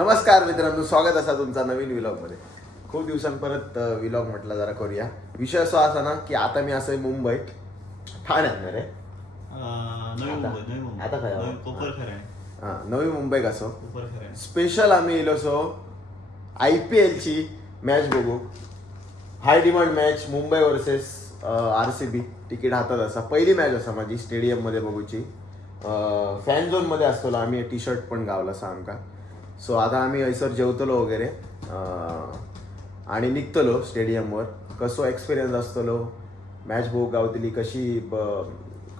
नमस्कार मित्रांनो, स्वागत असा तुमचा नवीन व्लॉगमध्ये. खूप दिवसांपरत व्लॉग म्हटलं जरा करूया. विषय असा ना की आता मी असं मुंबई ठाण्यात रे आता काय नवी मुंबई कसो स्पेशल आम्ही येलो सो IPL ची मॅच बघू. High demand match Mumbai versus RCB. Ticket हातात असा पहिली मॅच असा माझी स्टेडियम मध्ये बघूची. फॅन झोन मध्ये असतो आम्ही. टी शर्ट पण गावला असा आमका. सो आता आम्ही हयसर जेवतलो वगैरे आणि निघतलो स्टेडियमवर. कसो एक्सपिरियन्स असतलो, मॅच बघू गावतली कशी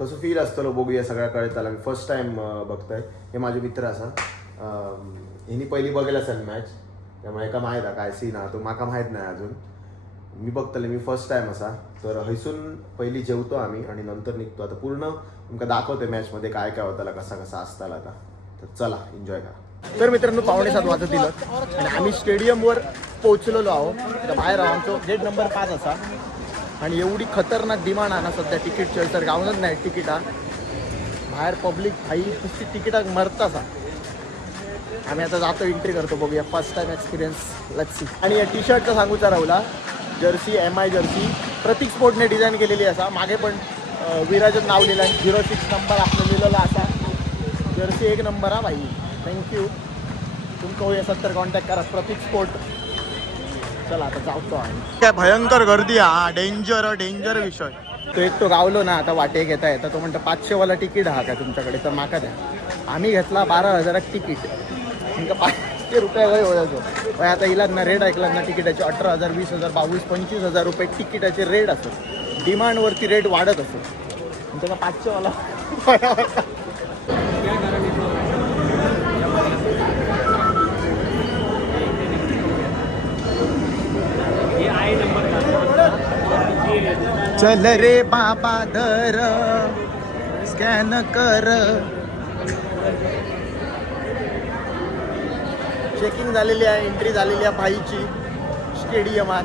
कसं फील असतलो बघूया. सगळ्या कळताला. मी फर्स्ट टाइम बघताय. हे माझे मित्र असा ह्यांनी पहिली बघायला असेल मॅच, त्यामुळे एका माहीत आहे काय सीन हा तो माका माहीत नाही अजून. मी बघतले मी फर्स्ट टाइम असा. तर हयसून पहिली जेवतो आम्ही आणि नंतर निघतो. आता पूर्ण तुमका दाखवते मॅचमध्ये काय काय होताला कसा कसा असताला. आता तर चला एन्जॉय करा. तर मित्रांनो 6:15 वाजत दिलं आणि आम्ही स्टेडियमवर पोहोचलेलो आहोत. तर बाहेर आमचं गेट नंबर 5 असा आणि एवढी खतरनाक डिमांड आहे ना सध्या तिकीटची. तर गावनच नाही तिकीटा बाहेर पब्लिक आई नुसती तिकीटाक मरतासा. आम्ही आता जातो एंट्री करतो बघूया. फर्स्ट टाइम एक्सपिरियन्स लक्सी. आणि या टी शर्टचा सांगूचा राहुला जर्सी MI जर्सी प्रतीक स्पोर्टने डिझाईन केलेली असा. मागे पण विराजन नाव लिहिलं आहे. 06 नंबर आपलं लिहिलेला असा. जर्सी 1 नंबर हा भाई. थँक्यू. तुमचं होई असेल तर कॉन्टॅक्ट करा प्रतीक स्पोर्ट. चला आता जाऊतो आम्ही. काय भयंकर गर्दी हा. डेंजर विषय. तो एक तो गावलो ना आता वाटे घेता येतं. तो म्हणतो 500 वाला तिकीट हा का तुमच्याकडे, तर माका द्या. आम्ही घेतला 12,000 तिकीट. तुमका 500 रुपये वय होतो. आता हिला ना रेट ऐकला ना तिकीटाचे 18,000 20,000 22,000 25,000 रुपये तिकीटाचे रेट असतो. डिमांडवरती रेट वाढत असतो. तुमचा 500 वाला चल रे बाबा दर स्कॅन कर. चेकिंग झालेली आहे, एंट्री झालेली आहे भाईची स्टेडियमात.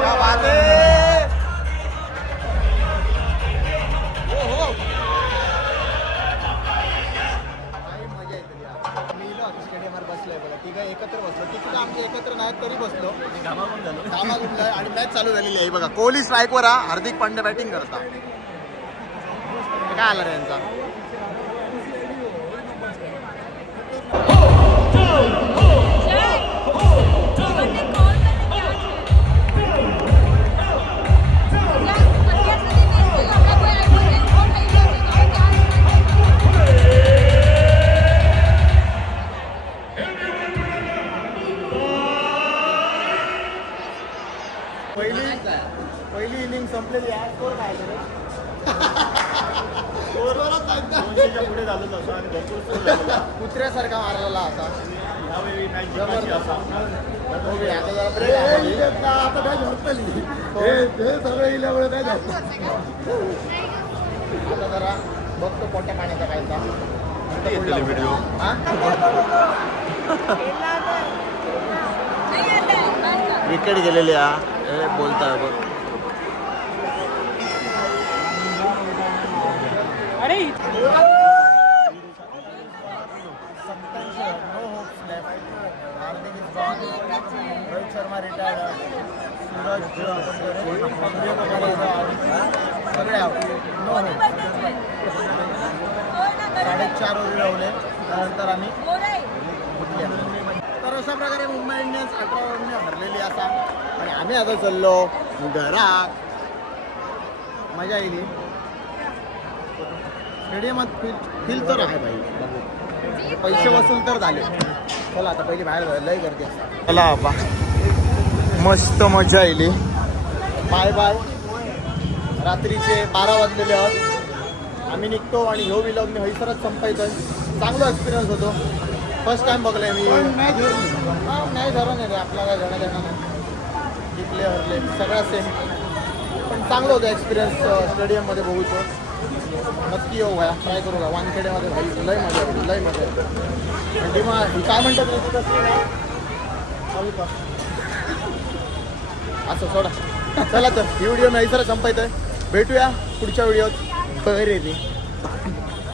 क्या बात है. स्टेडियमवर बसलोय बघा. तिघं एकत्र बसलो. तिकीट आमचे एकत्र नाहीत तरी बसलो. घामाघूम आणि मॅच चालू झालेली आहे बघा. कोहली स्ट्राईकवर हा. हार्दिक पांड्या बॅटिंग करता. काय आला रे यांचा. पहिली इनिंग संपलेली आहे. स्कोर काय पुढे झालं असं आणि भरपूर स्कोर झालेला. कुत्र्यासारखा मारलेला असा. आता काय झोपली सगळं इल्यामुळे काय झोप. आता जरा बघतो कोणत्या पाण्याचा कायचा व्हिडिओ. विकेट गेलेली हा. बोलताय बघ. अरे रोहित शर्मा रिटायर्ड. सगळे नो 4.5 ओव्हर लावले. त्यानंतर आम्ही तर अशा प्रकारे मुंबई इंडियन्स 18 ओव्हरने हरलेली असा. आणि आम्ही आता चाललो घरात. मजा येईल. स्टेडियमात फील तर आहे भाई. पैसे वसूल तर झाले. चला आता पहिली बाहेर लय गर्दी असतात. चला बाबा मस्त मजा येईल. Bye bye. रात्रीचे 12 वाजलेले आहोत. आम्ही निघतो आणि ह्यो व्लॉग मी हयसरच संपायचं. चांगला एक्सपिरियन्स होतो. फर्स्ट टाइम बघलाय मी. मॅच हरवून नाही रे आपल्याला घेणं देणं नाही. जिंकले हरले सगळा सेम. पण चांगलं होतं एक्सपिरियन्स स्टेडियममध्ये बघूचं. नक्की येऊ भया. ट्राय करू का. वानखेड्यामध्ये भाई लय मजा येते. लय मजा येते. डिमा ही काय म्हणतात असं सोडा. चला तर ही व्हिडिओ नाही सर संपायचं आहे. भेटूया पुढच्या व्हिडिओत. बरे रे.